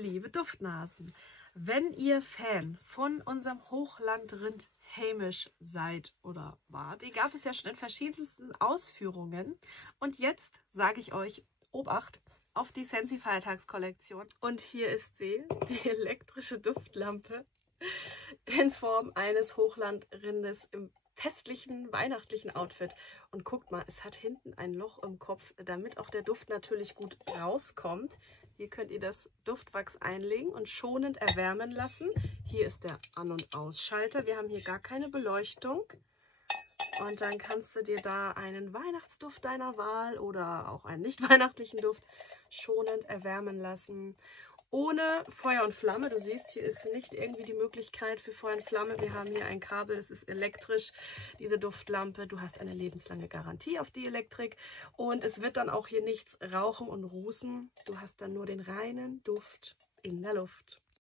liebe Duftnasen, wenn ihr Fan von unserem Hochlandrind Hamish seid oder wart, die gab es ja schon in verschiedensten Ausführungen. Und jetzt sage ich euch, Obacht auf die Scentsy Feiertagskollektion. Und hier ist sie, die elektrische Duftlampe in Form eines Hochlandrindes im festlichen, weihnachtlichen Outfit. Und guckt mal, es hat hinten ein Loch im Kopf, damit auch der Duft natürlich gut rauskommt. Hier könnt ihr das Duftwachs einlegen und schonend erwärmen lassen. Hier ist der An- und Ausschalter. Wir haben hier gar keine Beleuchtung. Und dann kannst du dir da einen Weihnachtsduft deiner Wahl oder auch einen nicht weihnachtlichen Duft schonend erwärmen lassen. Ohne Feuer und Flamme. Du siehst, hier ist nicht irgendwie die Möglichkeit für Feuer und Flamme. Wir haben hier ein Kabel, das ist elektrisch, diese Duftlampe. Du hast eine lebenslange Garantie auf die Elektrik und es wird dann auch hier nichts rauchen und rußen. Du hast dann nur den reinen Duft in der Luft.